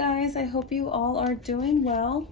guys, I hope you all are doing well.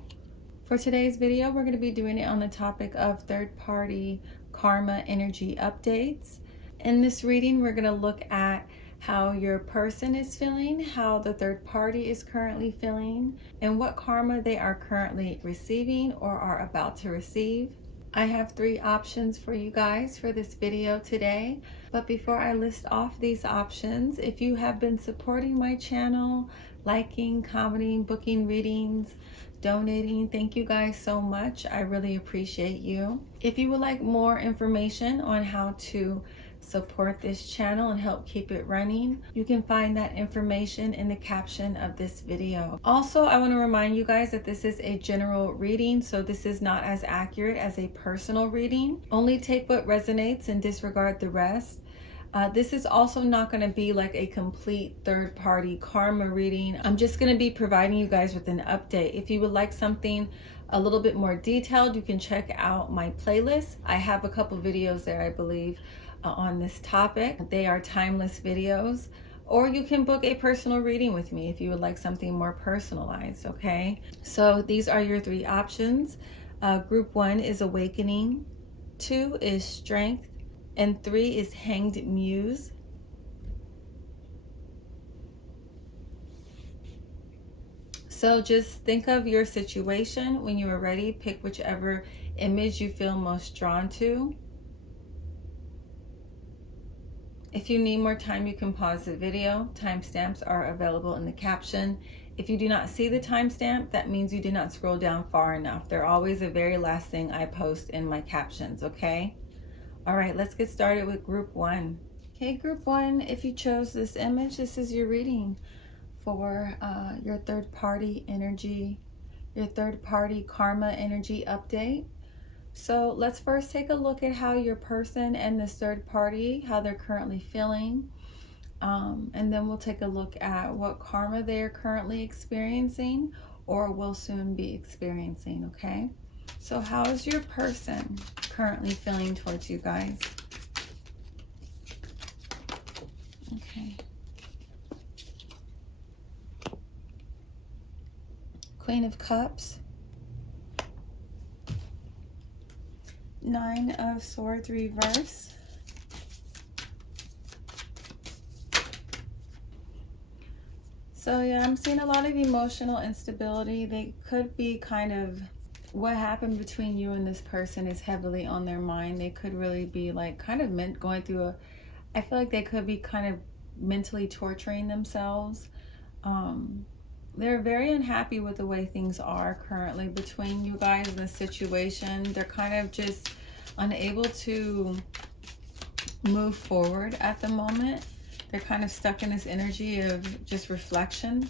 For today's video, we're going to be doing it on the topic of third-party karma energy updates. In this reading, we're going to look at how your person is feeling, how the third party is currently feeling, and what karma they are currently receiving or are about to receive. I have 3 options for you guys for this video today. But before I list off these options, if you have been supporting my channel, liking, commenting, booking readings, donating, thank you guys so much. I really appreciate you. If you would like more information on how to support this channel and help keep it running, you can find that information in the caption of this video. Also, I want to remind you guys that this is a general reading, so this is not as accurate as a personal reading. Only take what resonates and disregard the rest. This is also not going to be like a complete third-party karma reading. I'm just going to be providing you guys with an update. If you would like something a little bit more detailed, you can check out my playlist. I have a couple videos there, I believe, on this topic. They are timeless videos. Or you can book a personal reading with me if you would like something more personalized, okay? So these are your 3 options. Group 1 is awakening, 2 is strength, and 3 is hanged muse. So just think of your situation. When you are ready, pick whichever image you feel most drawn to. If you need more time, you can pause the video. Timestamps are available in the caption. If you do not see the timestamp, that means you did not scroll down far enough. They're always the very last thing I post in my captions, okay? All right, let's get started with group 1. Okay, group 1, if you chose this image, this is your reading for your third party energy, your third party karma energy update. So let's first take a look at how your person and this third party, how they're currently feeling. And then we'll take a look at what karma they are currently experiencing or will soon be experiencing, okay? So how is your person currently feeling towards you guys? Okay. Queen of Cups. 9 of Swords reverse. So yeah, I'm seeing a lot of emotional instability. They could be kind of, what happened between you and this person is heavily on their mind. They could really be like kind of going through I feel like they could be kind of mentally torturing themselves. They're very unhappy with the way things are currently between you guys in the situation. They're kind of just unable to move forward at the moment. They're kind of stuck in this energy of just reflection.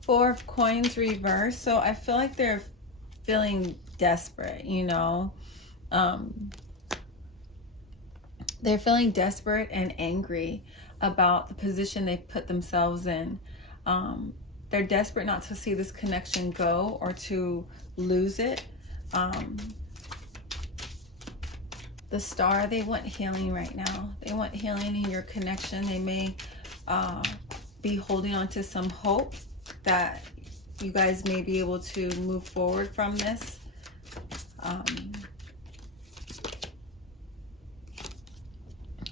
4 of Coins reverse. So I feel like they're feeling desperate, you know. They're feeling desperate and angry about the position they've put themselves in. They're desperate not to see this connection go or to lose it. The Star, they want healing right now. They want healing in your connection. They may be holding on to some hope that you guys may be able to move forward from this.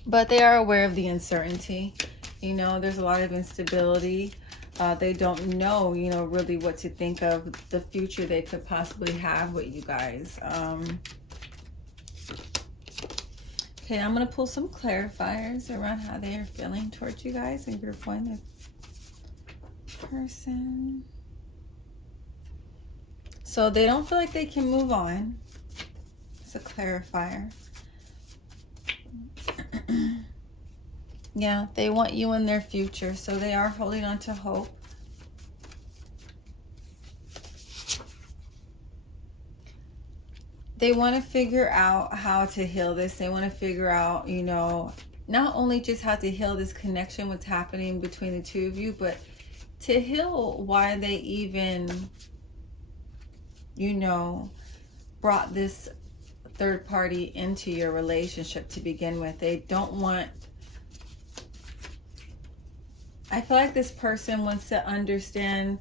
But they are aware of the uncertainty. You know, there's a lot of instability. They don't know, you know, really what to think of the future they could possibly have with you guys. Okay, I'm going to pull some clarifiers around how they are feeling towards you guys in group 1. The person. So they don't feel like they can move on. It's a clarifier. Yeah, they want you in their future, so they are holding on to hope. They want to figure out how to heal this. They want to figure out, you know, not only just how to heal this connection, what's happening between the two of you, but to heal why they even, you know, brought this third party into your relationship to begin with. They don't want I feel like this person wants to understand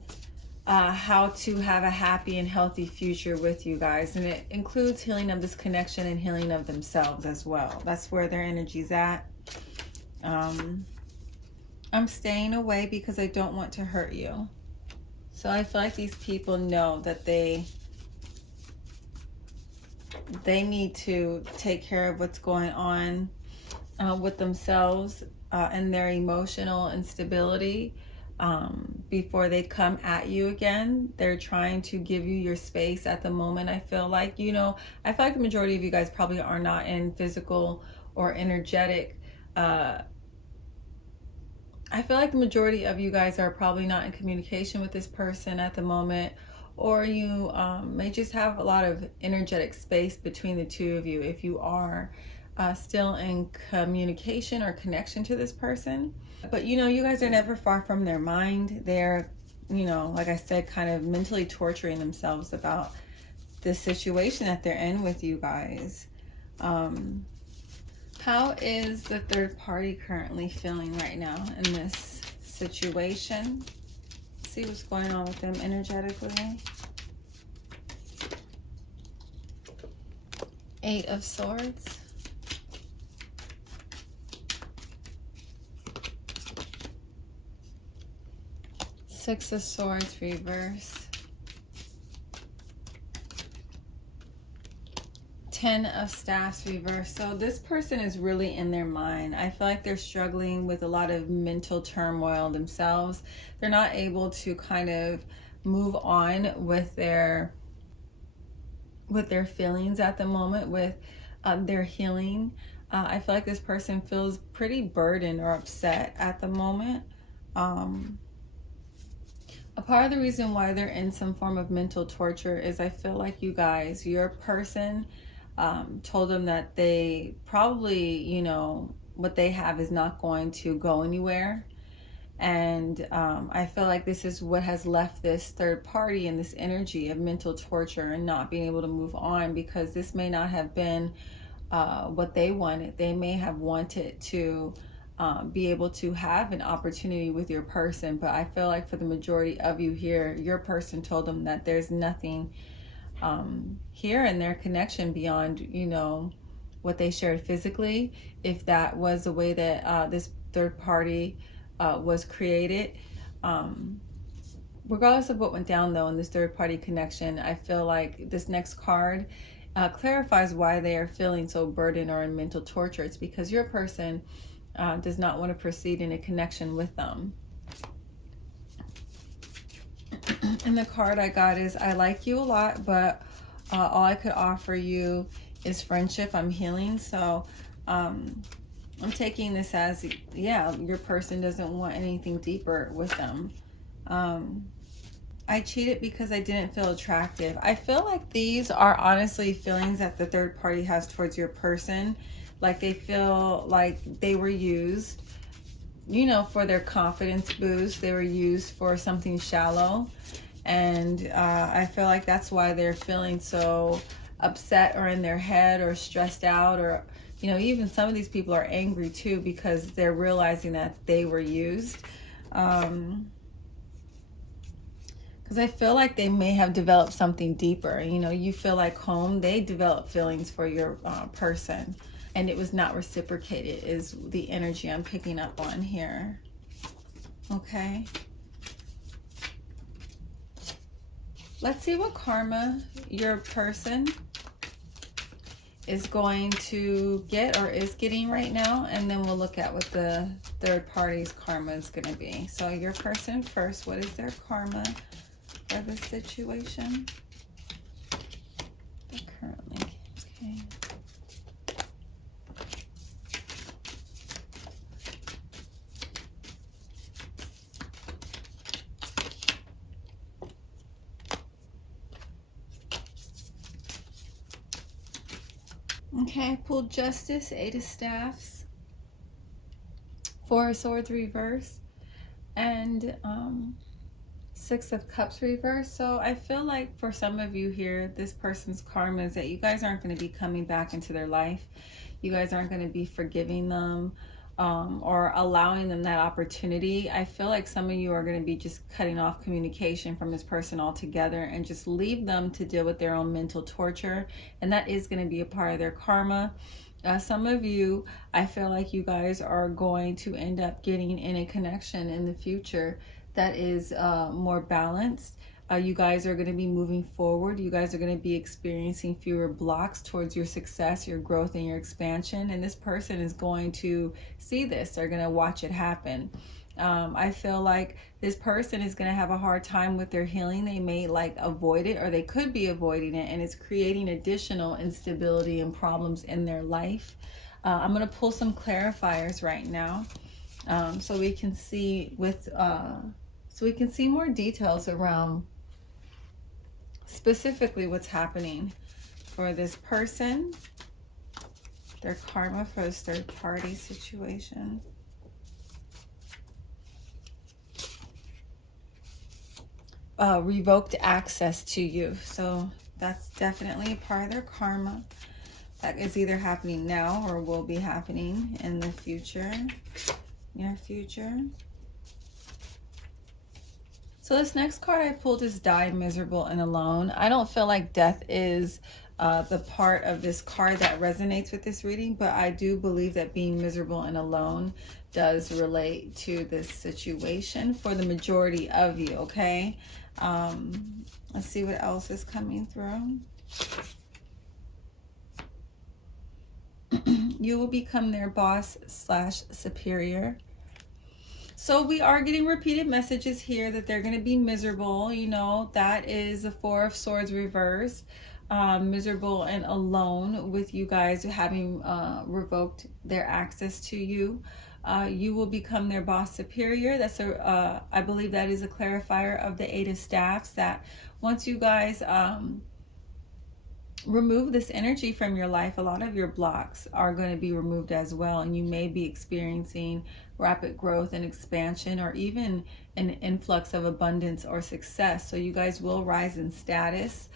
how to have a happy and healthy future with you guys. And it includes healing of this connection and healing of themselves as well. That's where their energy's at. I'm staying away because I don't want to hurt you. So I feel like these people know that they need to take care of what's going on with themselves and their emotional instability before they come at you again. They're trying to give you your space at the moment. I feel like, I feel like the majority of you guys probably are not in physical or energetic. I feel like the majority of you guys are probably not in communication with this person at the moment, or you may just have a lot of energetic space between the two of you if you are still in communication or connection to this person. But you guys are never far from their mind. They're, like I said, kind of mentally torturing themselves about the situation that they're in with you guys. How is the third party currently feeling right now in this situation? See what's going on with them energetically. 8 of Swords. Six of Swords reversed. 10 of Staffs reversed. So this person is really in their mind. I feel like they're struggling with a lot of mental turmoil themselves. They're not able to kind of move on with their feelings at the moment, with their healing. I feel like this person feels pretty burdened or upset at the moment. A part of the reason why they're in some form of mental torture is I feel like you guys, your person, told them that they probably, what they have is not going to go anywhere. And I feel like this is what has left this third party in this energy of mental torture and not being able to move on, because this may not have been what they wanted. They may have wanted to be able to have an opportunity with your person, but I feel like for the majority of you here, your person told them that there's nothing here in their connection beyond, what they shared physically. If that was the way that this third party was created, regardless of what went down though in this third party connection, I feel like this next card clarifies why they are feeling so burdened or in mental torture. It's because your person does not want to proceed in a connection with them. And the card I got is, I like you a lot, but all I could offer you is friendship. I'm healing. So I'm taking this as, yeah, your person doesn't want anything deeper with them. I cheated because I didn't feel attractive. I feel like these are honestly feelings that the third party has towards your person. Like they feel like they were used, for their confidence boost. They were used for something shallow. And I feel like that's why they're feeling so upset or in their head or stressed out, or, even some of these people are angry too because they're realizing that they were used. Because I feel like they may have developed something deeper. You feel like home. They developed feelings for your person, and it was not reciprocated is the energy I'm picking up on here. Okay. Let's see what karma your person is going to get or is getting right now, and then we'll look at what the third party's karma is going to be. So your person first, what is their karma for this situation? They're currently, okay. Okay, I pulled Justice, 8 of Staffs, 4 of Swords reverse, and 6 of Cups reverse. So I feel like for some of you here, this person's karma is that you guys aren't going to be coming back into their life. You guys aren't going to be forgiving them or allowing them that opportunity. I feel like some of you are going to be just cutting off communication from this person altogether and just leave them to deal with their own mental torture. And that is going to be a part of their karma. Some of you, I feel like you guys are going to end up getting in a connection in the future that is more balanced. You guys are going to be moving forward. You guys are going to be experiencing fewer blocks towards your success, your growth, and your expansion. And this person is going to see this. They're going to watch it happen. I feel like this person is going to have a hard time with their healing. They may like avoid it, or they could be avoiding it, and it's creating additional instability and problems in their life. I'm going to pull some clarifiers right now, so we can see more details around specifically what's happening for this person, their karma for this third party situation. Revoked access to you. So that's definitely a part of their karma that is either happening now or will be happening in the future, near future. So this next card I pulled is Die, Miserable, and Alone. I don't feel like death is the part of this card that resonates with this reading, but I do believe that being miserable and alone does relate to this situation for the majority of you, okay? Let's see what else is coming through. You will become their boss / superior. So we are getting repeated messages here that they're going to be miserable. You know, that is the Four of Swords reversed. Miserable and alone with you guys having revoked their access to you. You will become their boss superior. That's I believe that is a clarifier of the Eight of Staffs, that once you guys remove this energy from your life, a lot of your blocks are going to be removed as well, and you may be experiencing rapid growth and expansion, or even an influx of abundance or success. So you guys will rise in status.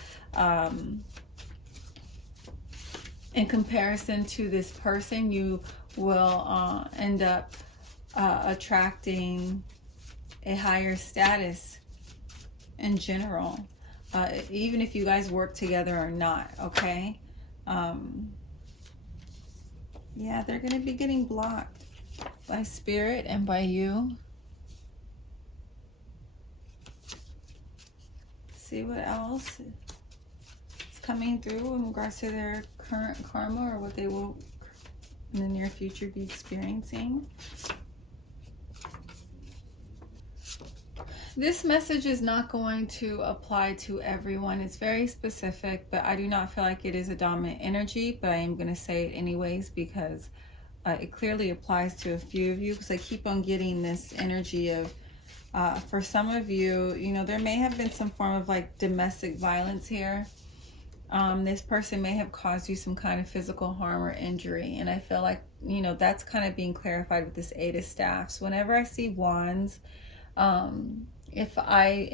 In comparison to this person, you will end up attracting a higher status in general, even if you guys work together or not, okay? Yeah, they're going to be getting blocked by spirit and by you. See what else is coming through in regards to their current karma, or what they will in the near future be experiencing. This message is not going to apply to everyone. It's very specific, but I do not feel like it is a dominant energy, but I am going to say it anyways because it clearly applies to a few of you, because I keep on getting this energy of, for some of you, you know, there may have been some form of like domestic violence here. This person may have caused you some kind of physical harm or injury. And I feel like, you know, that's kind of being clarified with this Eight of Staffs. Whenever I see wands, if I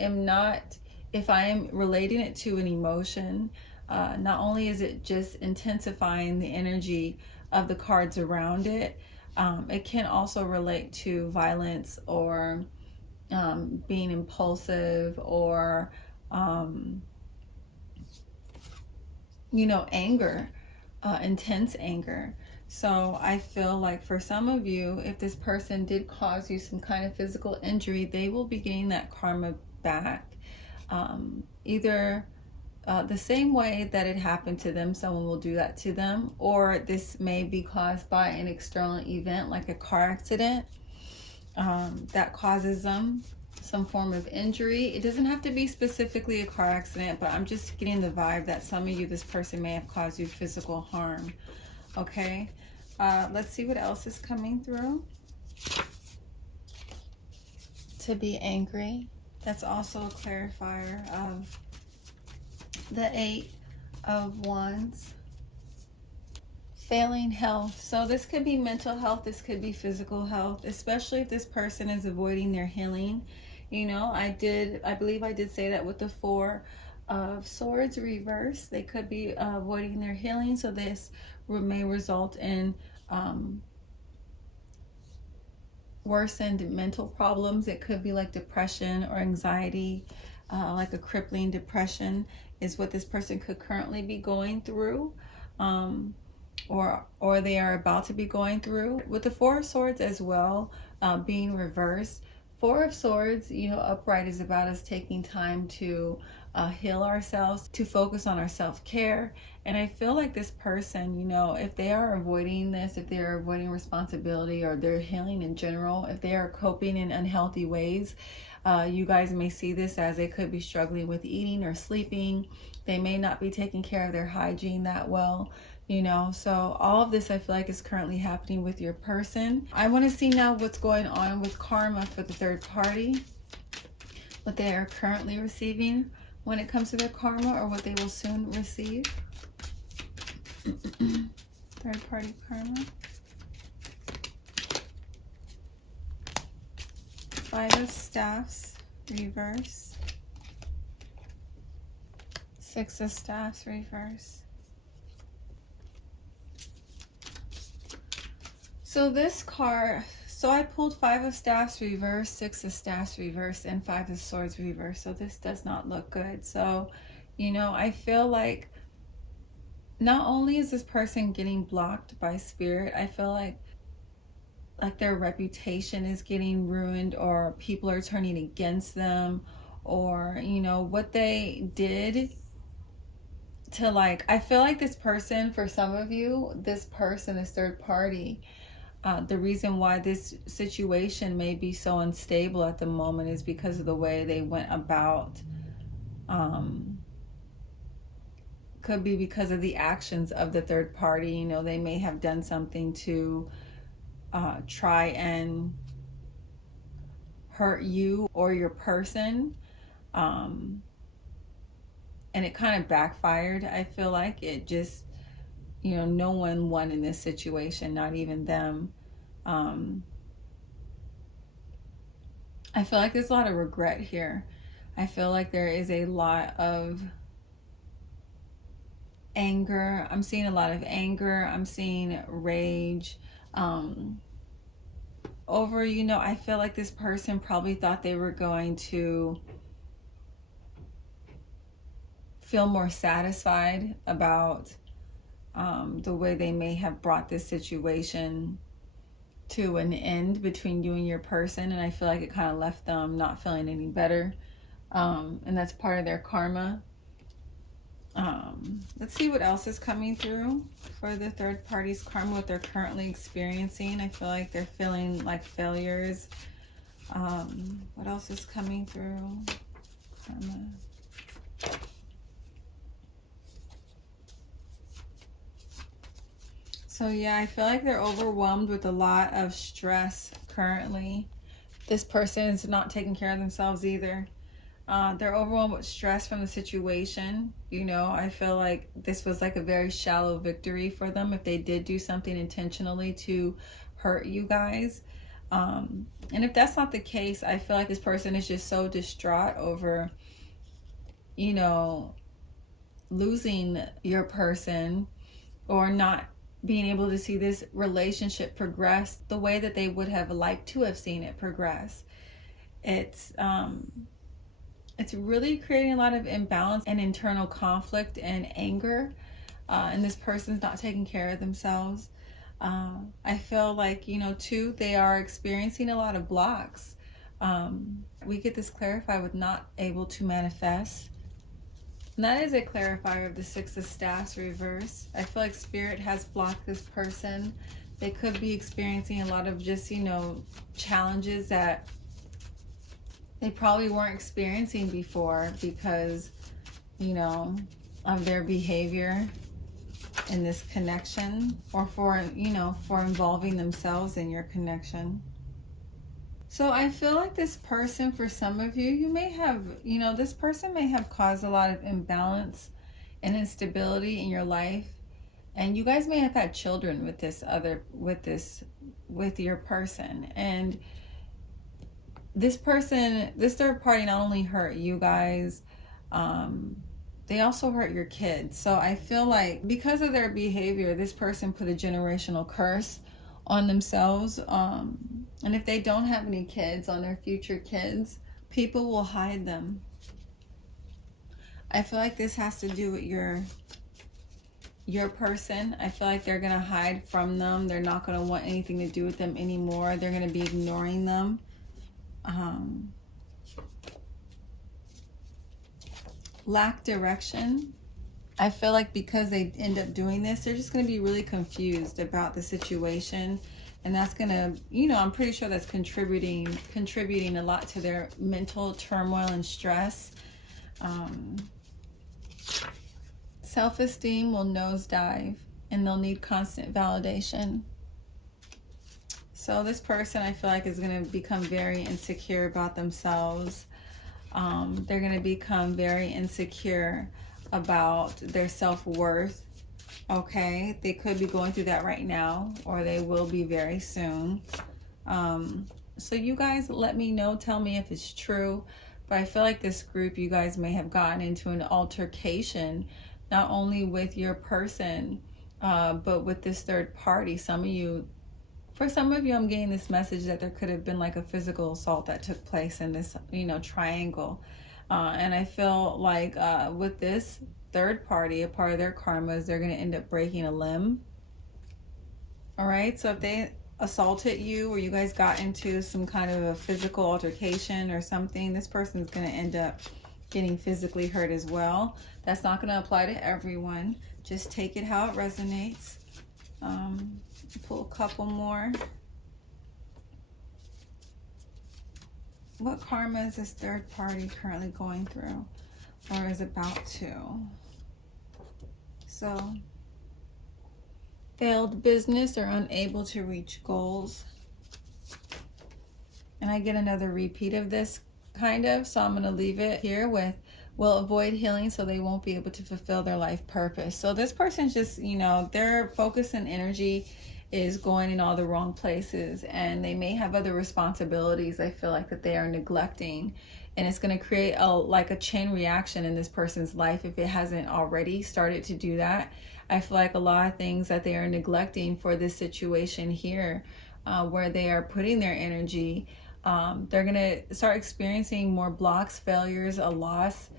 am relating it to an emotion, not only is it just intensifying the energy of the cards around it, it can also relate to violence, or being impulsive, or you know, anger, intense anger. So I feel like for some of you, if this person did cause you some kind of physical injury, they will be getting that karma back. Either the same way that it happened to them, someone will do that to them, or this may be caused by an external event like a car accident that causes them some form of injury. It doesn't have to be specifically a car accident, but I'm just getting the vibe that some of you, this person may have caused you physical harm. Okay, let's see what else is coming through. To be angry. That's also a clarifier of the Eight of Wands. Failing health. So this could be mental health, this could be physical health, especially if this person is avoiding their healing. You know, I believe I did say that with the Four of Swords reversed. They could be avoiding their healing, so this may result in worsened mental problems. It could be like depression or anxiety, like a crippling depression is what this person could currently be going through, or they are about to be going through. With the Four of Swords as well, being reversed. Four of Swords, upright is about us taking time to heal ourselves, to focus on our self-care. And I feel like this person, if they are avoiding this, if they're avoiding responsibility, or they're healing in general, if they are coping in unhealthy ways, you guys may see this as they could be struggling with eating or sleeping. They may not be taking care of their hygiene that well. So all of this I feel like is currently happening with your person. I want to see now what's going on with karma for the third party, what they are currently receiving when it comes to their karma, or what they will soon receive. Third party karma. Five of Staffs, reverse. Six of Staffs, reverse. So this card, I pulled Five of Staffs reverse, Six of Staffs reverse, and Five of Swords reverse. So this does not look good. So, I feel like not only is this person getting blocked by spirit, I feel like their reputation is getting ruined, or people are turning against them, or, what they did to I feel like this person, for some of you, this third party, the reason why this situation may be so unstable at the moment is because of the way they went about. Could be because of the actions of the third party. They may have done something to try and hurt you or your person. And it kind of backfired. I feel like it just, no one won in this situation, not even them. I feel like there's a lot of regret here. I feel like there is a lot of anger. I'm seeing a lot of anger. I'm seeing rage. Over, I feel like this person probably thought they were going to feel more satisfied about the way they may have brought this situation to an end between you and your person, and I feel like it kind of left them not feeling any better, and that's part of their karma. Let's see what else is coming through for the third party's karma, what they're currently experiencing. I feel like they're feeling like failures. What else is coming through? Karma. So yeah, I feel like they're overwhelmed with a lot of stress currently. This person is not taking care of themselves either. They're overwhelmed with stress from the situation. I feel like this was like a very shallow victory for them if they did do something intentionally to hurt you guys. And if that's not the case, I feel like this person is just so distraught over, losing your person, or not being able to see this relationship progress the way that they would have liked to have seen it progress. It's really creating a lot of imbalance and internal conflict and anger, and this person's not taking care of themselves. I feel like, too, they are experiencing a lot of blocks. We get this clarified with not able to manifest. And that is a clarifier of the Six of Staffs reverse. I feel like spirit has blocked this person. They could be experiencing a lot of just, challenges that they probably weren't experiencing before because, of their behavior in this connection, or for involving themselves in your connection. So I feel like this person, for some of you, you may have, this person may have caused a lot of imbalance and instability in your life. And you guys may have had children with your person. And this person, this third party not only hurt you guys, they also hurt your kids. So I feel like because of their behavior, this person put a generational curse on themselves. And if they don't have any kids, on their future kids, people will hide them. I feel like this has to do with your person. I feel like they're going to hide from them. They're not going to want anything to do with them anymore. They're going to be ignoring them. Lack direction. I feel like because they end up doing this, they're just going to be really confused about the situation. And that's going to, you know, I'm pretty sure that's contributing a lot to their mental turmoil and stress. Self-esteem will nosedive, and they'll need constant validation. So this person, I feel like, is going to become very insecure about themselves. They're going to become very insecure about their self-worth. Okay, they could be going through that right now, or they will be very soon. So you guys let me know, tell me if it's true. But I feel like this group, you guys may have gotten into an altercation, not only with your person, but with this third party. For some of you, I'm getting this message that there could have been like a physical assault that took place in this, you know, triangle. And I feel like with this third party, a part of their karma is they're going to end up breaking a limb. All right, so if they assaulted you, or you guys got into some kind of a physical altercation or something, this person's going to end up getting physically hurt as well. That's not going to apply to everyone. Just take it how it resonates. Pull a couple more. What karma is this third party currently going through, or is about to? So, failed business or unable to reach goals. And I get another repeat of this kind of, so I'm going to leave it here with will avoid healing, so they won't be able to fulfill their life purpose. So this person's just, you know, their focus and energy is going in all the wrong places, and they may have other responsibilities, I feel like, that they are neglecting, and it's going to create a chain reaction in this person's life if it hasn't already started to do that. I feel like a lot of things that they are neglecting for this situation here, where they are putting their energy, they're going to start experiencing more blocks, failures, a loss,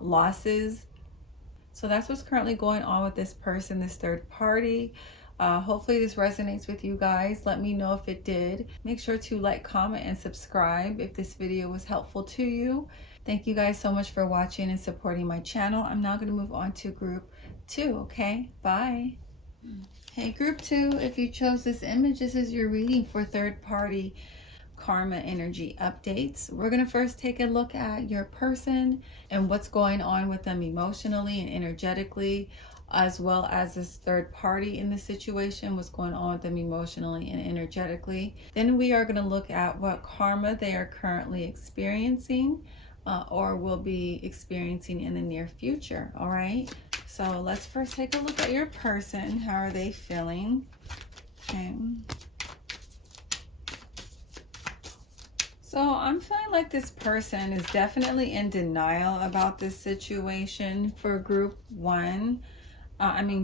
losses. So that's what's currently going on with this person, this third party. Hopefully this resonates with you guys. Let me know if it did. Make sure to like, comment, and subscribe if this video was helpful to you. Thank you guys so much for watching and supporting my channel. I'm now going to move on to group 2, okay? Bye. Hey, group 2, if you chose this image, this is your reading for third party karma energy updates. We're going to first take a look at your person and what's going on with them emotionally and energetically, as well as this third party in the situation, what's going on with them emotionally and energetically. Then we are going to look at what karma they are currently experiencing, or will be experiencing in the near future. All right, so let's first take a look at your person. How are they feeling? Okay. So I'm feeling like this person is definitely in denial about this situation for group 1.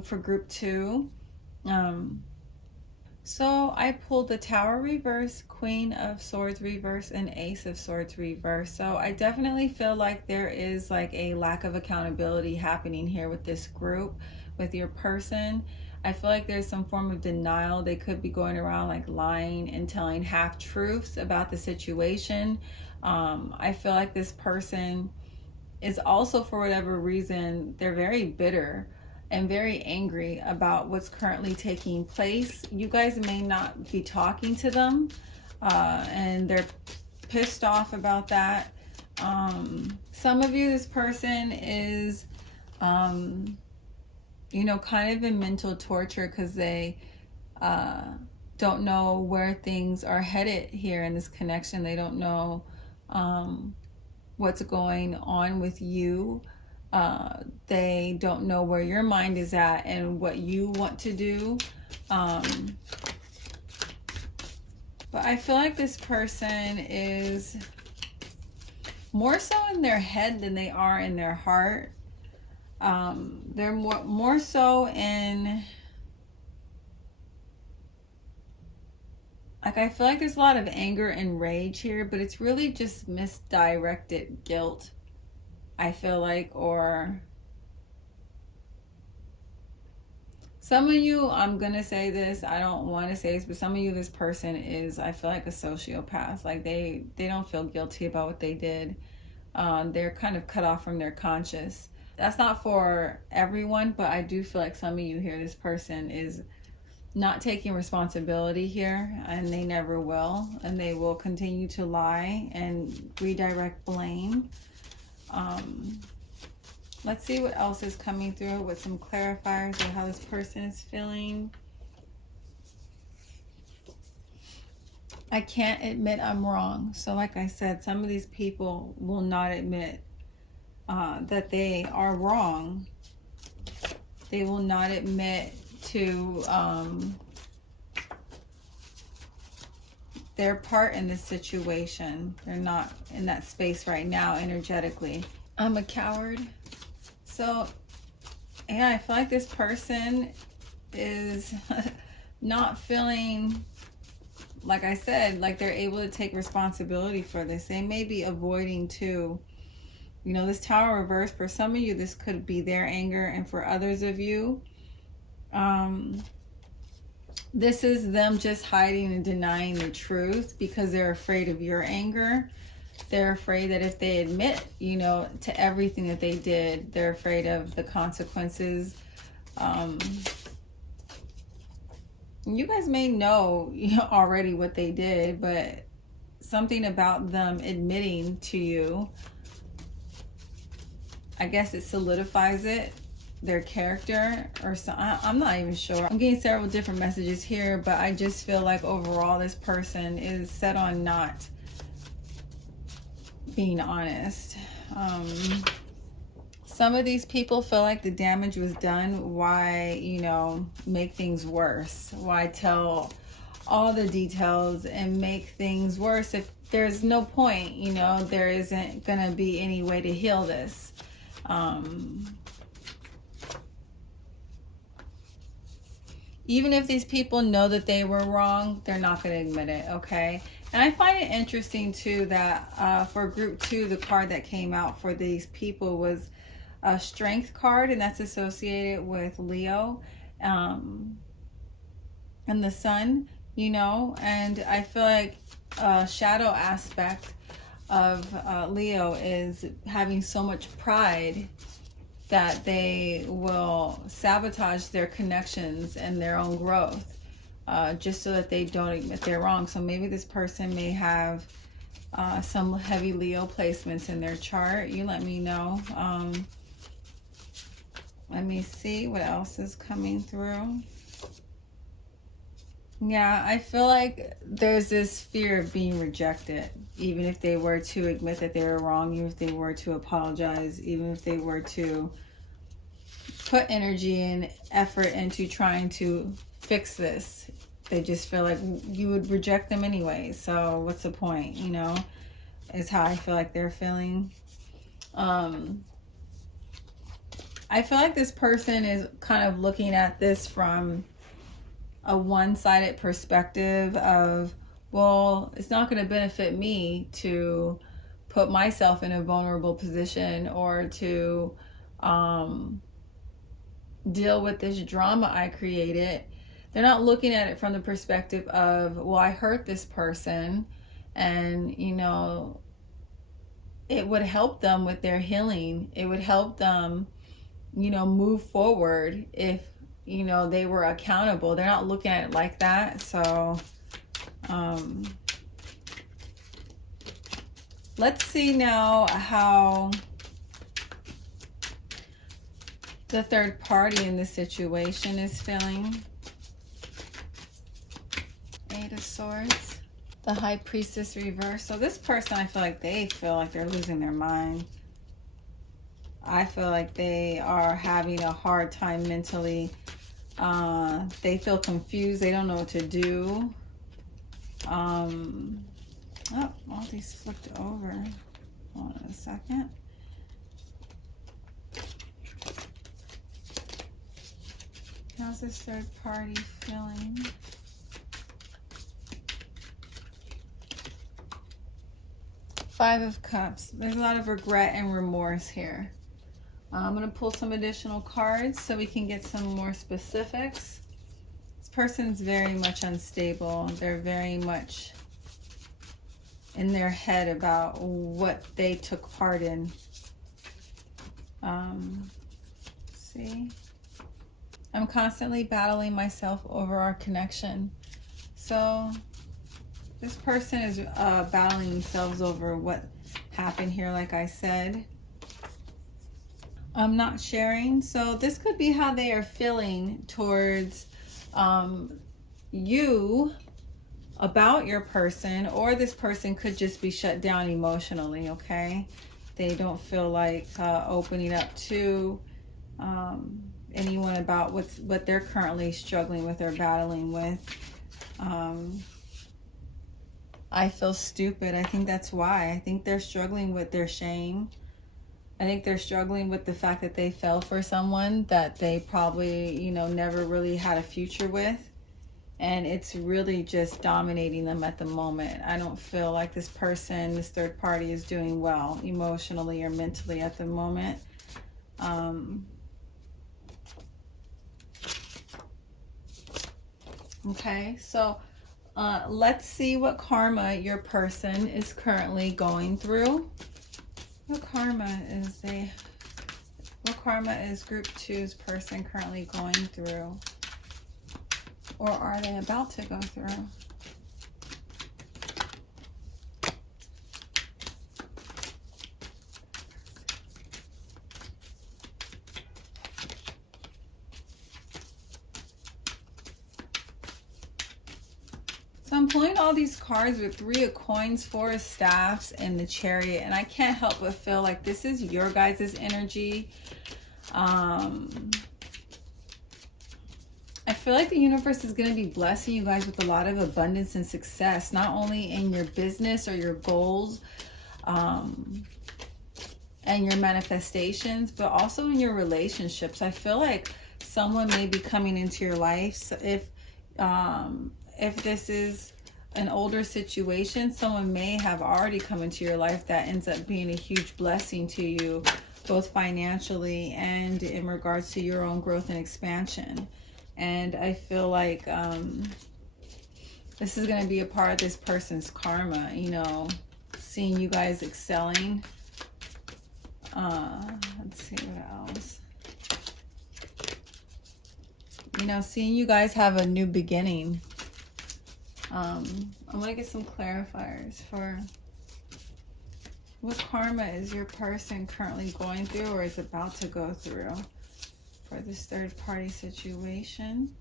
For group 2. So I pulled the Tower reverse, Queen of Swords reverse, and Ace of Swords reverse. So I definitely feel like there is like a lack of accountability happening here with this group, with your person. I feel like there's some form of denial. They could be going around like lying and telling half-truths about the situation. I feel like this person is also, for whatever reason, they're very bitter and very angry about what's currently taking place. You guys may not be talking to them, and they're pissed off about that. Some of you, this person is, you know, kind of in mental torture because they don't know where things are headed here in this connection. They don't know what's going on with you. They don't know where your mind is at and what you want to do. But I feel like this person is more so in their head than they are in their heart. They're more so in Like, I feel like there's a lot of anger and rage here, but it's really just misdirected guilt, I feel like. Or some of you, I'm going to say this, I don't want to say this, but some of you, this person is, I feel like, a sociopath. Like, they don't feel guilty about what they did. They're kind of cut off from their conscience. That's not for everyone, but I do feel like some of you here, this person is not taking responsibility here, and they never will, and they will continue to lie and redirect blame. Let's see what else is coming through with some clarifiers of how this person is feeling. I can't admit I'm wrong. So like I said, some of these people will not admit that they are wrong. They will not admit to their part in this situation. They're not in that space right now energetically. I'm a coward. So yeah, I feel like this person is not feeling, like I said, like they're able to take responsibility for this. They may be avoiding too. You know, this Tower reverse, for some of you, this could be their anger, and for others of you, this is them just hiding and denying the truth because they're afraid of your anger. They're afraid that if they admit, you know, to everything that they did, they're afraid of the consequences. You guys may know, you know, already what they did, but something about them admitting to you, I guess it solidifies it, their character, or so. I'm not even sure. I'm getting several different messages here, but I just feel like overall this person is set on not being honest. Some of these people feel like the damage was done. Why, you know, make things worse? Why tell all the details and make things worse if there's no point? You know, there isn't gonna be any way to heal this. Even if these people know that they were wrong, they're not going to admit it, okay? And I find it interesting, too, that for group 2, the card that came out for these people was a Strength card, and that's associated with Leo and the Sun, you know? And I feel like a shadow aspect of Leo is having so much pride that they will sabotage their connections and their own growth just so that they don't admit they're wrong. So maybe this person may have some heavy Leo placements in their chart. You let me know. Let me see what else is coming through. Yeah, I feel like there's this fear of being rejected, even if they were to admit that they were wrong, even if they were to apologize, even if they were to put energy and effort into trying to fix this. They just feel like you would reject them anyway. So what's the point, you know, is how I feel like they're feeling. I feel like this person is kind of looking at this from a one-sided perspective of, well, it's not going to benefit me to put myself in a vulnerable position or to deal with this drama I created. They're not looking at it from the perspective of, well, I hurt this person and, you know, it would help them with their healing. It would help them, you know, move forward if, you know, they were accountable. They're not looking at it like that. So let's see now how the third party in this situation is feeling. Eight of Swords, the High Priestess reverse. So this person, I feel like they feel like they're losing their mind. I feel like they are having a hard time mentally. They feel confused. They don't know what to do. Oh, all these flipped over. Hold on a second. How's this third party feeling? Five of Cups. There's a lot of regret and remorse here. I'm going to pull some additional cards so we can get some more specifics. This person's very much unstable. They're very much in their head about what they took part in. See? I'm constantly battling myself over our connection. So this person is battling themselves over what happened here, like I said. I'm not sharing. So this could be how they are feeling towards you about your person, or this person could just be shut down emotionally, okay? They don't feel like opening up to anyone about what they're currently struggling with or battling with. I feel stupid. I think that's why. I think they're struggling with their shame. I think they're struggling with the fact that they fell for someone that they probably, you know, never really had a future with. And it's really just dominating them at the moment. I don't feel like this person, this third party, is doing well emotionally or mentally at the moment. Okay, so let's see what karma your person is currently going through. What karma is group 2's person currently going through? Or are they about to go through? So I'm pulling all these cards with 3 of Coins, 4 of Staffs, and the Chariot. And I can't help but feel like this is your guys' energy. I feel like the universe is going to be blessing you guys with a lot of abundance and success, not only in your business or your goals and your manifestations, but also in your relationships. I feel like someone may be coming into your life. So if this is an older situation, someone may have already come into your life that ends up being a huge blessing to you, both financially and in regards to your own growth and expansion. And I feel like this is going to be a part of this person's karma, you know, seeing you guys excelling. Let's see what else. You know, seeing you guys have a new beginning. I'm going to get some clarifiers for what karma is your person currently going through or is about to go through for this third party situation.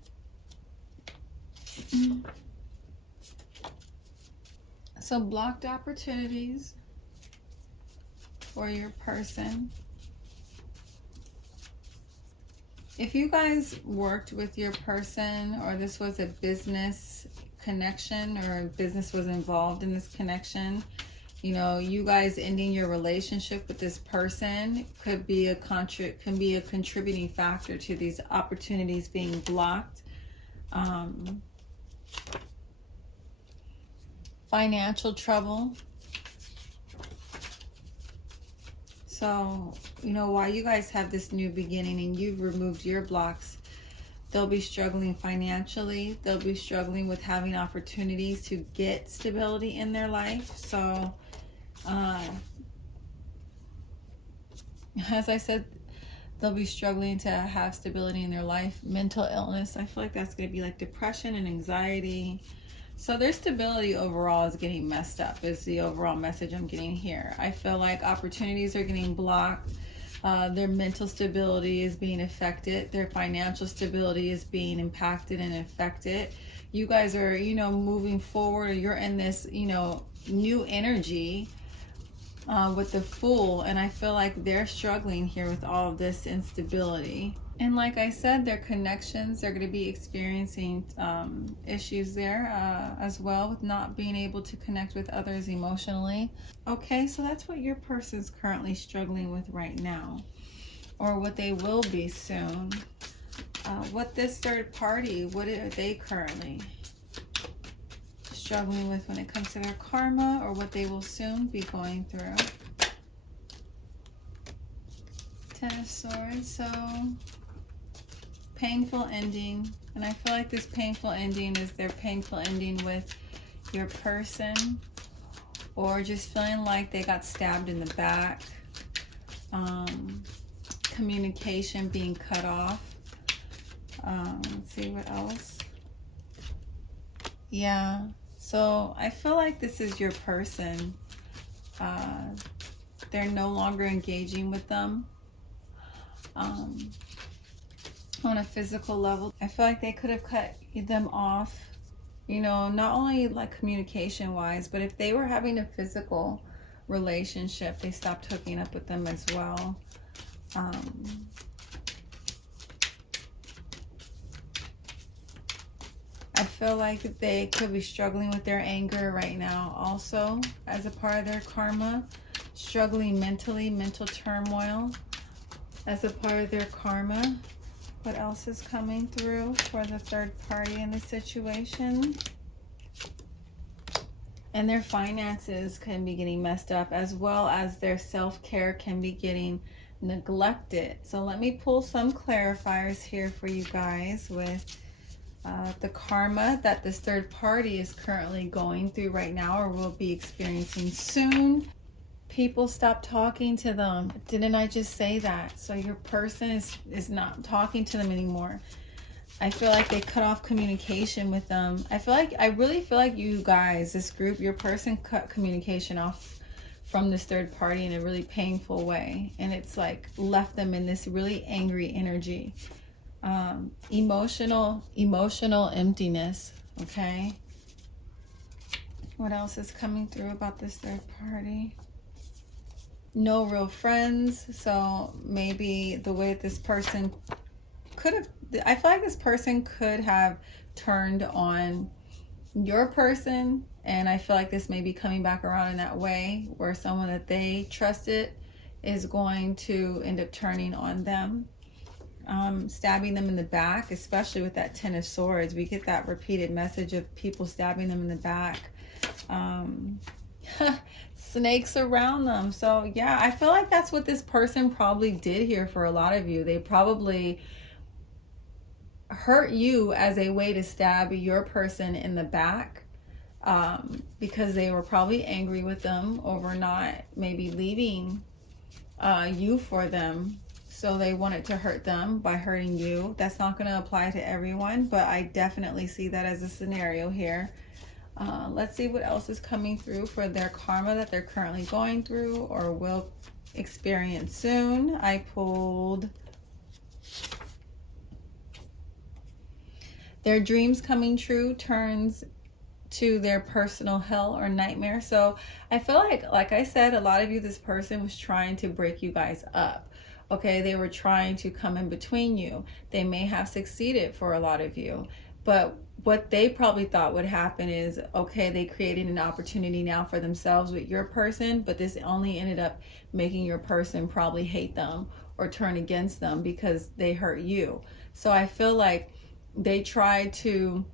So blocked opportunities for your person. If you guys worked with your person, or this was a business connection, or business was involved in this connection, you know, you guys ending your relationship with this person could be a contributing factor to these opportunities being blocked. Financial trouble. So, you know, while you guys have this new beginning and you've removed your blocks, they'll be struggling financially. They'll be struggling with having opportunities to get stability in their life. So, as I said, they'll be struggling to have stability in their life. Mental illness, I feel like that's going to be like depression and anxiety. So their stability overall is getting messed up, is the overall message I'm getting here. I feel like opportunities are getting blocked. Their mental stability is being affected. Their financial stability is being impacted and affected. You guys are, you know, moving forward. You're in this, you know, new energy with the Fool. And I feel like they're struggling here with all of this instability. And like I said, their connections, they're going to be experiencing issues there as well with not being able to connect with others emotionally. Okay, so that's what your person's currently struggling with right now, or what they will be soon. What this third party, what are they currently struggling with when it comes to their karma, or what they will soon be going through. Ten of Swords. So painful ending. And I feel like this painful ending is their painful ending with your person, or just feeling like they got stabbed in the back. Communication being cut off. Let's see what else. Yeah, so I feel like this is your person. They're no longer engaging with them on a physical level. I feel like they could have cut them off, you know, not only like communication wise, but if they were having a physical relationship, they stopped hooking up with them as well. I feel like they could be struggling with their anger right now also as a part of their karma. Struggling mentally, mental turmoil as a part of their karma. What else is coming through for the third party in this situation? And their finances can be getting messed up, as well as their self-care can be getting neglected. So let me pull some clarifiers here for you guys with the karma that this third party is currently going through right now, or will be experiencing soon. People stop talking to them. Didn't I just say that? So your person is not talking to them anymore. I feel like they cut off communication with them. I really feel like you guys, this group, your person cut communication off from this third party in a really painful way. And it's like left them in this really angry energy. Emotional emptiness. Okay. What else is coming through about this third party? No real friends. So maybe the way this person could have, I feel like this person could have turned on your person, and I feel like this may be coming back around in that way, where someone that they trusted is going to end up turning on them, stabbing them in the back, especially with that Ten of Swords. We get that repeated message of people stabbing them in the back. Snakes around them. So yeah, I feel like that's what this person probably did here for a lot of you. They probably hurt you as a way to stab your person in the back, because they were probably angry with them over not maybe leaving you for them. So they wanted to hurt them by hurting you. That's not going to apply to everyone, but I definitely see that as a scenario here. Let's see what else is coming through for their karma that they're currently going through or will experience soon. I pulled their dreams coming true turns to their personal hell or nightmare. So I feel like I said, a lot of you, this person was trying to break you guys up. Okay, they were trying to come in between you. They may have succeeded for a lot of you, but what they probably thought would happen is, okay, they created an opportunity now for themselves with your person, but this only ended up making your person probably hate them or turn against them because they hurt you. So I feel like they tried to,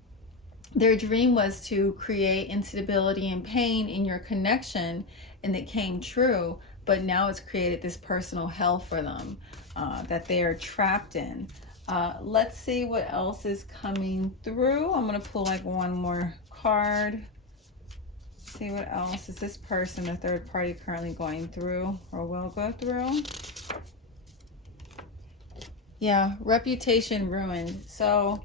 their dream was to create instability and pain in your connection, and it came true, but now it's created this personal hell for them that they are trapped in. Let's see what else is coming through. I'm going to pull like one more card. See what else is this person, the third party, currently going through or will go through. Yeah, reputation ruined. So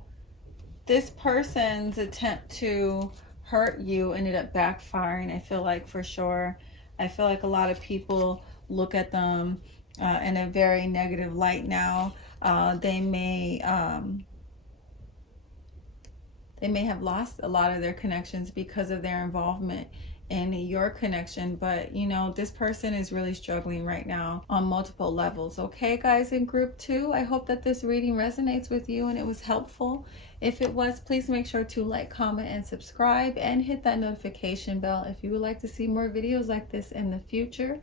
this person's attempt to hurt you ended up backfiring, I feel like, for sure. I feel like a lot of people look at them in a very negative light now. They may have lost a lot of their connections because of their involvement in your connection, but you know, this person is really struggling right now on multiple levels. Okay, guys, in group 2, I hope that this reading resonates with you and it was helpful. If it was, please make sure to like, comment, and subscribe, and hit that notification bell if you would like to see more videos like this in the future.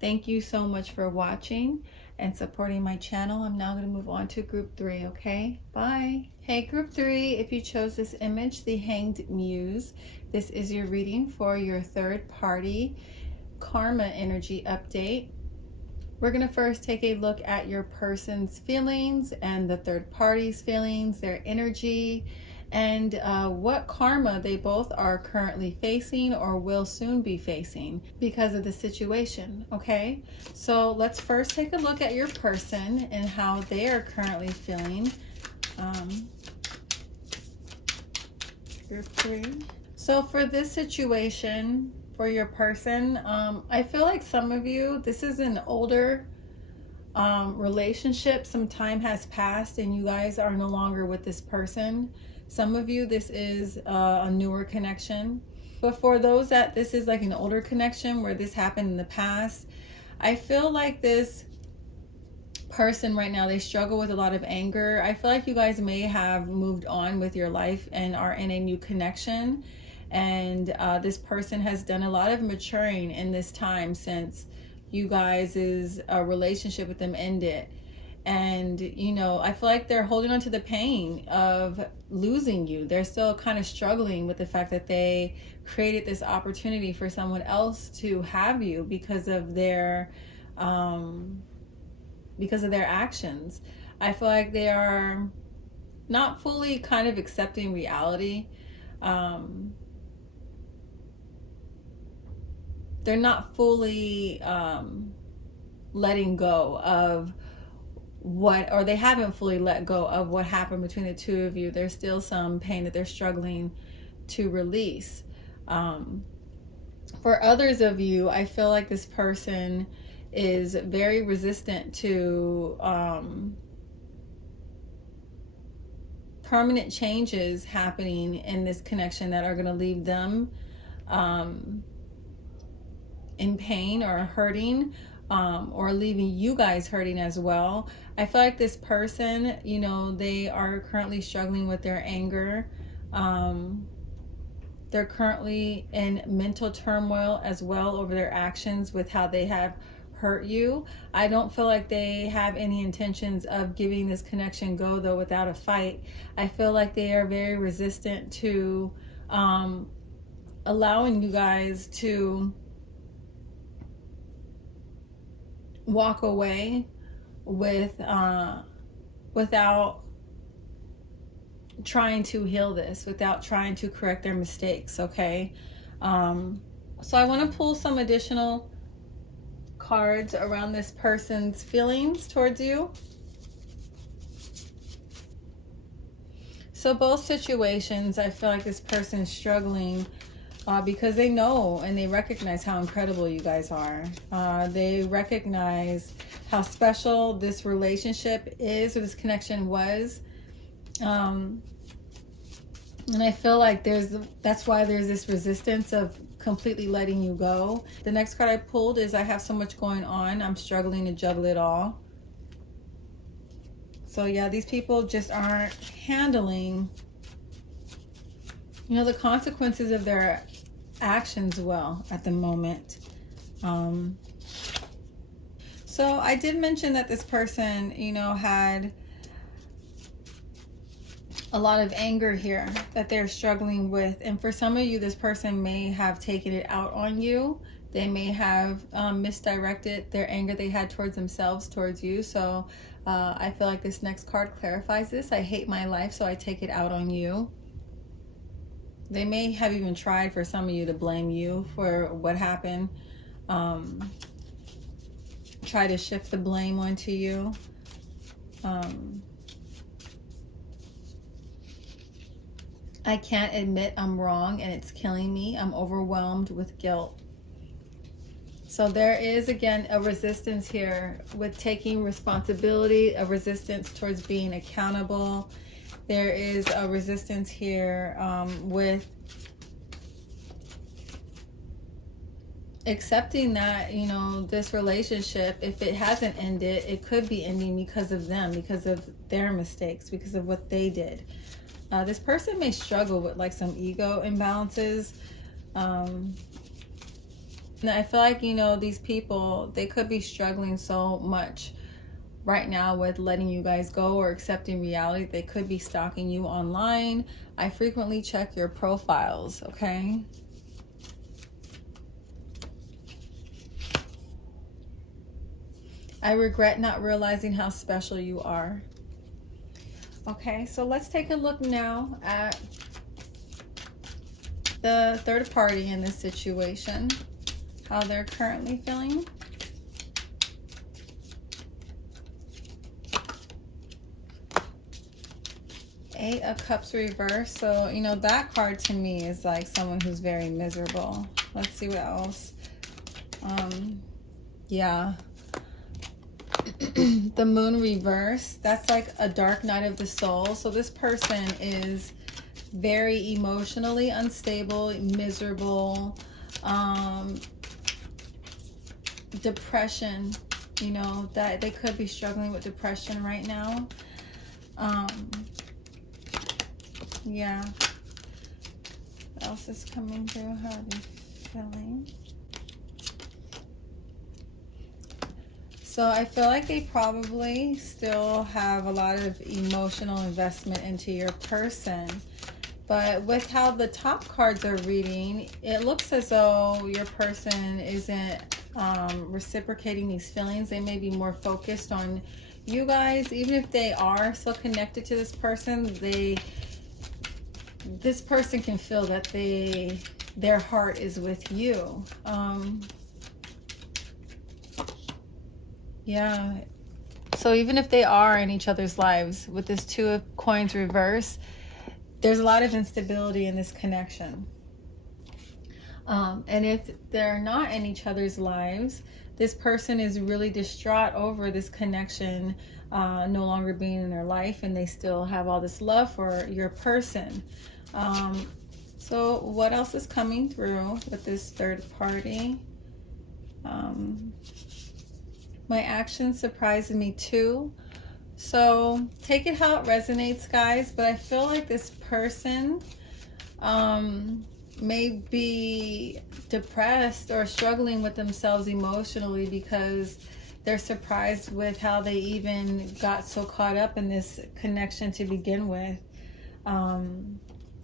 Thank you so much for watching and supporting my channel. I'm now going to move on to group 3, okay? Bye. Hey, group 3, if you chose this image, the Hanged Muse, This is your reading for your third party karma energy update. We're going to first take a look at your person's feelings and the third party's feelings, their energy, and what karma they both are currently facing or will soon be facing because of the situation. Okay, so let's first take a look at your person and how they are currently feeling. Group 3. So for this situation, for your person, I feel like some of you, this is an older relationship. Some time has passed and you guys are no longer with this person. Some of you, this is a newer connection. But for those that this is like an older connection where this happened in the past, I feel like this person right now, they struggle with a lot of anger. I feel like you guys may have moved on with your life and are in a new connection. And this person has done a lot of maturing in this time since you guys' relationship with them ended. And, you know, I feel like they're holding on to the pain of losing you. They're still kind of struggling with the fact that they created this opportunity for someone else to have you because of their actions. I feel like they are not fully kind of accepting reality. They're not fully letting go of or they haven't fully let go of what happened between the two of you. There's still some pain that they're struggling to release. For others of you, I feel like this person is very resistant to permanent changes happening in this connection that are going to leave them in pain or hurting, or leaving you guys hurting as well. I feel like this person, you know, they are currently struggling with their anger. They're currently in mental turmoil as well over their actions with how they have hurt you. I don't feel like they have any intentions of giving this connection go though without a fight. I feel like they are very resistant to allowing you guys to walk away without trying to heal this, without trying to correct their mistakes. Okay, so I want to pull some additional cards around this person's feelings towards you. So both situations, I feel like this person is struggling because they know and they recognize how incredible you guys are. They recognize how special this relationship is, or this connection was. And I feel like that's why there's this resistance of completely letting you go. The next card I pulled is I have so much going on, I'm struggling to juggle it all. So yeah, these people just aren't handling, you know, the consequences of their actions well at the moment. So I did mention that this person, you know, had a lot of anger here that they're struggling with. And for some of you, this person may have taken it out on you. They may have misdirected their anger they had towards themselves towards you. So I feel like this next card clarifies this. I hate my life, so I take it out on you. They may have even tried for some of you to blame you for what happened. Try to shift the blame onto you. I can't admit I'm wrong and it's killing me. I'm overwhelmed with guilt. So there is, again, a resistance here with taking responsibility, a resistance towards being accountable. There is a resistance here with accepting that, you know, this relationship, if it hasn't ended, it could be ending because of them, because of their mistakes, because of what they did. This person may struggle with like some ego imbalances. And I feel like, you know, these people, they could be struggling so much right now with letting you guys go or accepting reality. They could be stalking you online. I frequently check your profiles, okay? I regret not realizing how special you are. Okay, so let's take a look now at the third party in this situation, how they're currently feeling. Eight of Cups reversed. So, you know, that card to me is like someone who's very miserable. Let's see what else. Yeah. The Moon reverse, that's like a dark night of the soul. So this person is very emotionally unstable, miserable, depression, you know, that they could be struggling with depression right now. Yeah. What else is coming through? How are they feeling? So I feel like they probably still have a lot of emotional investment into your person. But with how the top cards are reading, it looks as though your person isn't reciprocating these feelings. They may be more focused on you guys. Even if they are still connected to this person, this person can feel that their heart is with you. Yeah. So even if they are in each other's lives, with this Two of Coins reverse, there's a lot of instability in this connection. And if they're not in each other's lives, this person is really distraught over this connection no longer being in their life, and they still have all this love for your person. So what else is coming through with this third party? My actions surprised me too. So take it how it resonates, guys, but I feel like this person may be depressed or struggling with themselves emotionally because they're surprised with how they even got so caught up in this connection to begin with.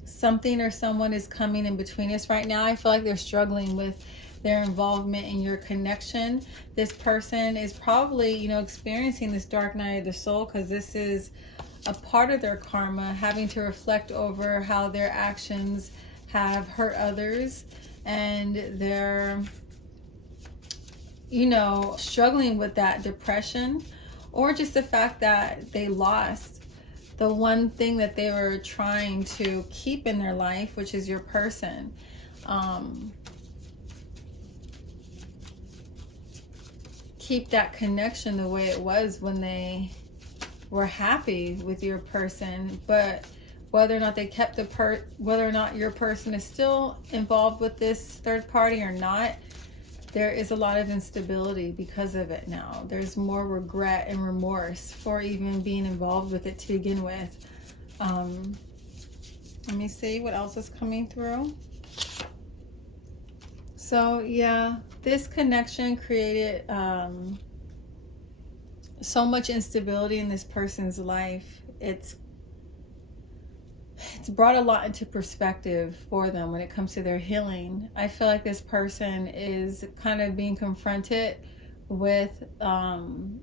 Something or someone is coming in between us right now. I feel like they're struggling with their involvement in your connection. This person is probably, you know, experiencing this dark night of the soul because this is a part of their karma, having to reflect over how their actions have hurt others, and they're, you know, struggling with that depression, or just the fact that they lost the one thing that they were trying to keep in their life, which is your person. Keep that connection the way it was when they were happy with your person, but whether or not they kept whether or not your person is still involved with this third party or not, there is a lot of instability because of it now. There's more regret and remorse for even being involved with it to begin with. Let me see what else is coming through. So yeah, this connection created so much instability in this person's life. It's brought a lot into perspective for them when it comes to their healing. I feel like this person is kind of being confronted with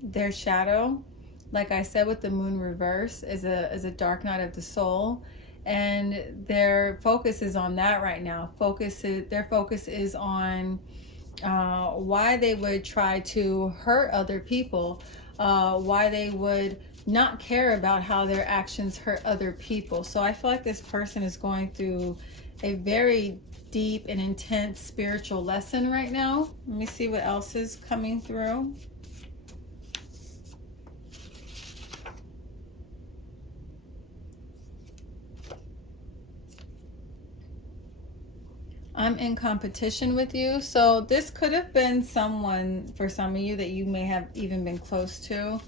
their shadow. Like I said, with the Moon reverse is a dark night of the soul, and their focus is on that right now. Their focus is on why they would try to hurt other people, why they would not care about how their actions hurt other people. So I feel like this person is going through a very deep and intense spiritual lesson right now. Let me see what else is coming through. I'm in competition with you. So this could have been someone, for some of you, that you may have even been close to.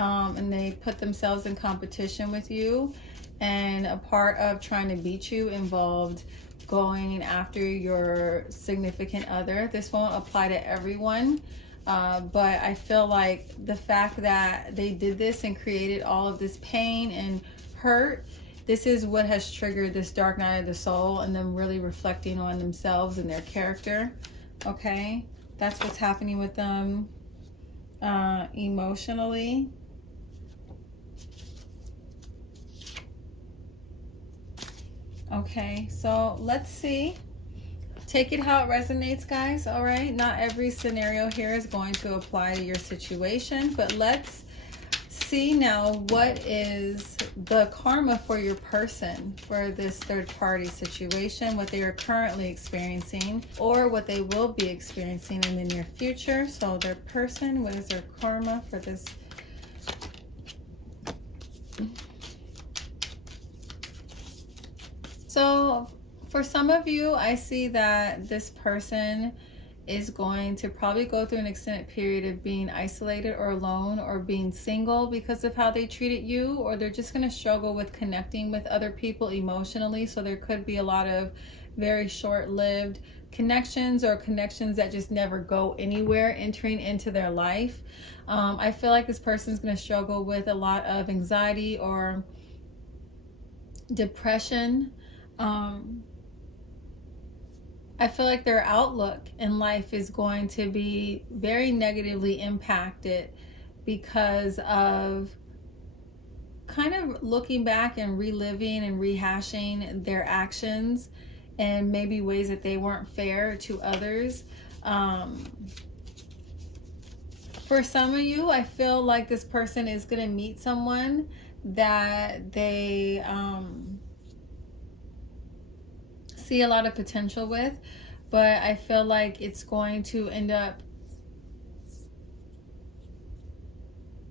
And they put themselves in competition with you. And a part of trying to beat you involved going after your significant other. This won't apply to everyone. But I feel like the fact that they did this and created all of this pain and hurt, this is what has triggered this dark night of the soul and them really reflecting on themselves and their character. Okay, that's what's happening with them emotionally. Okay, so let's see. Take it how it resonates, guys. All right, not every scenario here is going to apply to your situation, but let's see now what is the karma for your person for this third party situation, what they are currently experiencing or what they will be experiencing in the near future. So their person, what is their karma for this? So for some of you, I see that this person is going to probably go through an extended period of being isolated or alone or being single because of how they treated you, or they're just going to struggle with connecting with other people emotionally. So there could be a lot of very short-lived connections or connections that just never go anywhere entering into their life. I feel like this person is going to struggle with a lot of anxiety or depression. I feel like their outlook in life is going to be very negatively impacted because of kind of looking back and reliving and rehashing their actions and maybe ways that they weren't fair to others. For some of you, I feel like this person is going to meet someone that they see a lot of potential with, but I feel like it's going to end up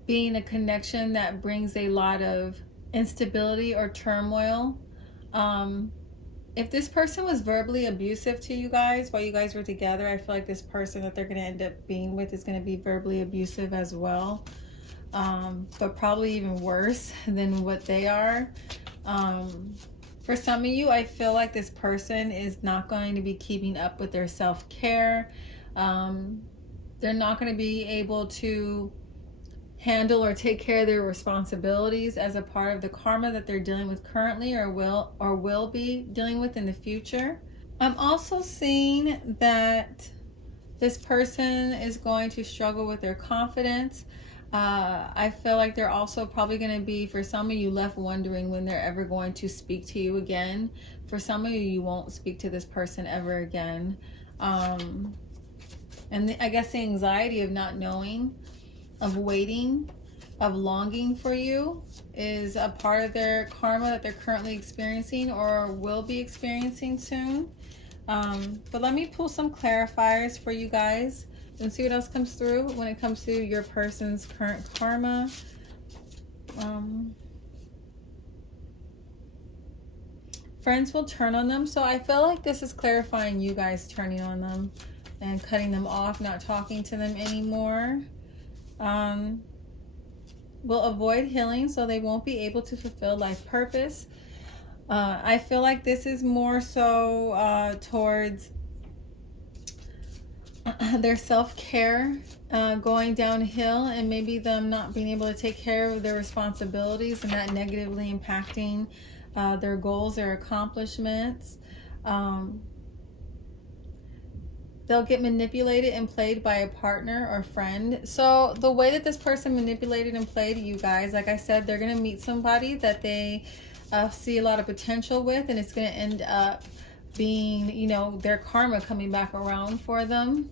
being a connection that brings a lot of instability or turmoil. If this person was verbally abusive to you guys while you guys were together, I feel like this person that they're going to end up being with is going to be verbally abusive as well, but probably even worse than what they are. For some of you, I feel like this person is not going to be keeping up with their self-care. They're not going to be able to handle or take care of their responsibilities as a part of the karma that they're dealing with currently or will be dealing with in the future. I'm also seeing that this person is going to struggle with their confidence. I feel like they're also probably going to be, for some of you, left wondering when they're ever going to speak to you again. For some of you, you won't speak to this person ever again. And I guess the anxiety of not knowing, of waiting, of longing for you is a part of their karma that they're currently experiencing or will be experiencing soon. But let me pull some clarifiers for you guys and see what else comes through when it comes to your person's current karma. Friends will turn on them. So I feel like this is clarifying you guys turning on them and cutting them off, not talking to them anymore. Will avoid healing, so they won't be able to fulfill life purpose. I feel like this is more so towards their self-care going downhill, and maybe them not being able to take care of their responsibilities and that negatively impacting their goals, their accomplishments. They'll get manipulated and played by a partner or friend. So the way that this person manipulated and played you guys, like I said, they're going to meet somebody that they see a lot of potential with, and it's going to end up being, you know, their karma coming back around for them.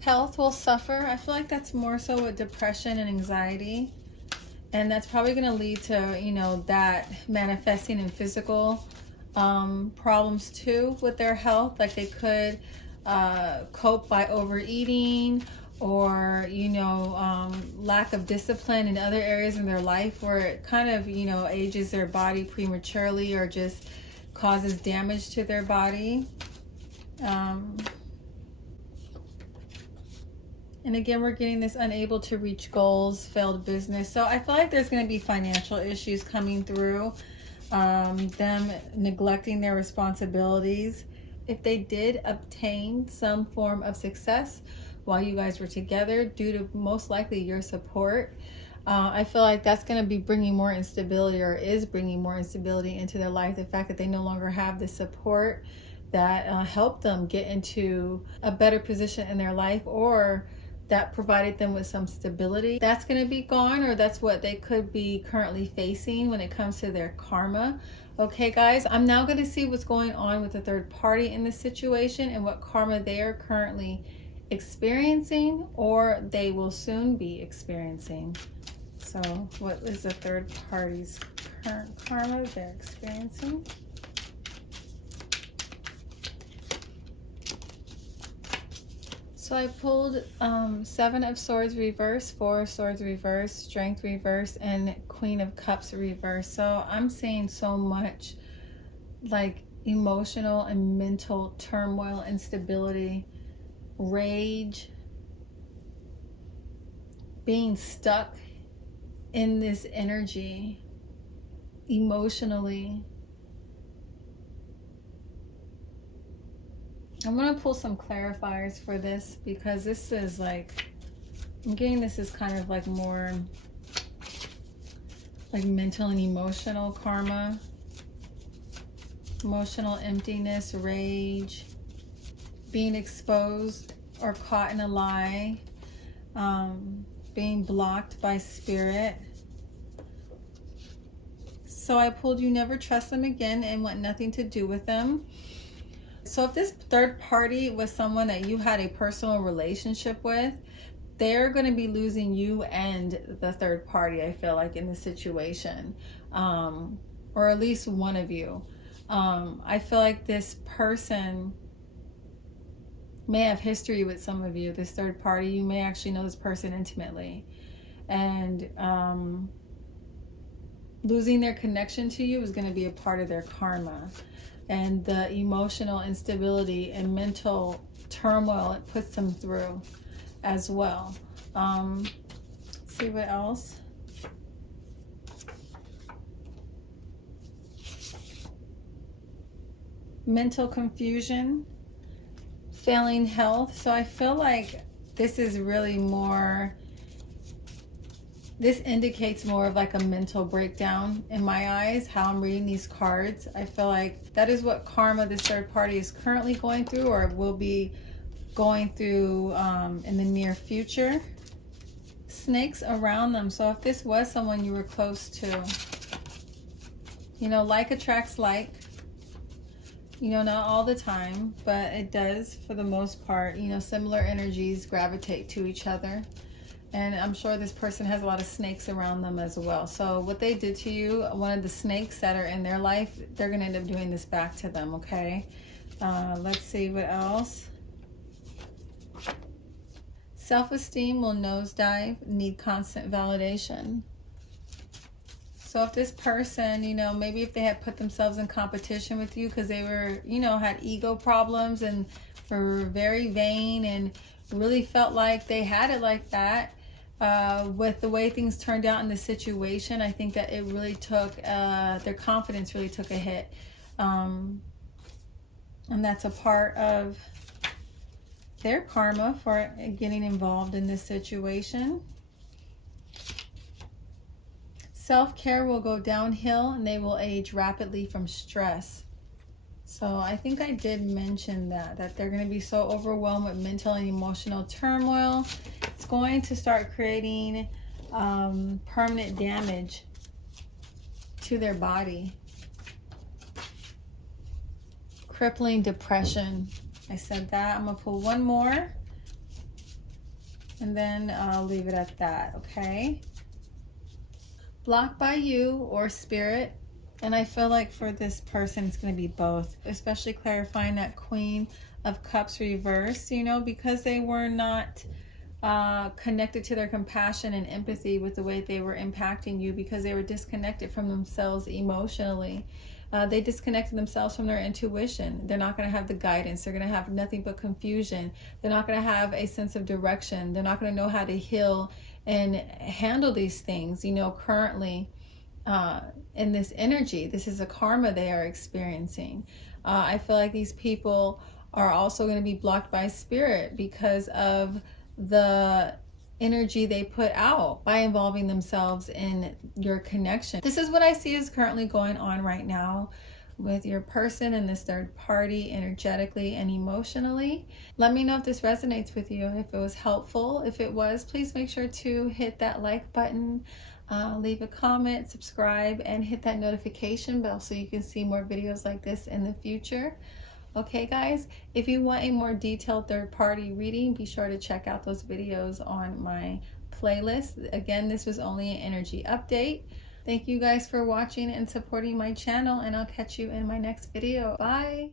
Health will suffer. I feel like that's more so with depression and anxiety, and that's probably going to lead to, you know, that manifesting in physical problems too with their health. Like they could cope by overeating, or, you know, lack of discipline in other areas in their life where it kind of, you know, ages their body prematurely or just causes damage to their body. And again, we're getting this unable to reach goals, failed business. So I feel like there's going to be financial issues coming through, them neglecting their responsibilities, if they did obtain some form of success while you guys were together due to most likely your support, I feel like that's going to be bringing more instability, or is bringing more instability into their life. The fact that they no longer have the support that helped them get into a better position in their life, or that provided them with some stability, that's going to be gone, or that's what they could be currently facing when it comes to their karma. Okay, guys, I'm now going to see what's going on with the third party in this situation and what karma they are currently experiencing, or they will soon be experiencing. So what is the third party's current karma they're experiencing? So I pulled 7 of Swords reverse, 4 of Swords reverse, Strength reverse, and Queen of Cups reverse. So I'm seeing so much like emotional and mental turmoil, instability, rage, being stuck in this energy emotionally. I'm going to pull some clarifiers for this, because this is like, I'm getting this is kind of like more like mental and emotional karma, emotional emptiness, rage, being exposed or caught in a lie, being blocked by spirit. So I pulled you never trust them again and want nothing to do with them. So if this third party was someone that you had a personal relationship with, they're going to be losing you and the third party, I feel like, in this situation, or at least one of you. I feel like this person may have history with some of you. This third party, you may actually know this person intimately, and losing their connection to you is going to be a part of their karma. And the emotional instability and mental turmoil it puts them through as well. Let's see what else. Mental confusion, failing health. So I feel like this is really more, this indicates more of like a mental breakdown in my eyes, how I'm reading these cards. I feel like that is what karma this third party is currently going through, or will be going through in the near future. Snakes around them. So if this was someone you were close to, you know, like attracts like, you know, not all the time, but it does for the most part. You know, similar energies gravitate to each other. And I'm sure this person has a lot of snakes around them as well. So what they did to you, one of the snakes that are in their life, they're going to end up doing this back to them, okay? Let's see what else. Self-esteem will nosedive, need constant validation. So if this person, you know, maybe if they had put themselves in competition with you because they were, you know, had ego problems and were very vain and really felt like they had it like that, with the way things turned out in the situation, I think that it really took, their confidence really took a hit. And that's a part of their karma for getting involved in this situation. Self-care will go downhill and they will age rapidly from stress. So I think I did mention that they're going to be so overwhelmed with mental and emotional turmoil. It's going to start creating permanent damage to their body. Crippling depression. I said that. I'm going to pull one more. And then I'll leave it at that, okay? Blocked by you or spirit. And I feel like for this person, it's going to be both. Especially clarifying that Queen of Cups reverse, you know, because they were not connected to their compassion and empathy with the way they were impacting you, because they were disconnected from themselves emotionally. They disconnected themselves from their intuition. They're not going to have the guidance. They're going to have nothing but confusion. They're not going to have a sense of direction. They're not going to know how to heal and handle these things, you know, currently in this energy. This is a karma they are experiencing. I feel like these people are also going to be blocked by spirit because of the energy they put out by involving themselves in your connection. This is what I see is currently going on right now with your person and this third party, energetically and emotionally. Let me know if this resonates with you, if it was helpful. If it was, please make sure to hit that like button, leave a comment, subscribe, and hit that notification bell so you can see more videos like this in the future. Okay guys, if you want a more detailed third party reading, be sure to check out those videos on my playlist. Again, this was only an energy update. Thank you guys for watching and supporting my channel, and I'll catch you in my next video. Bye!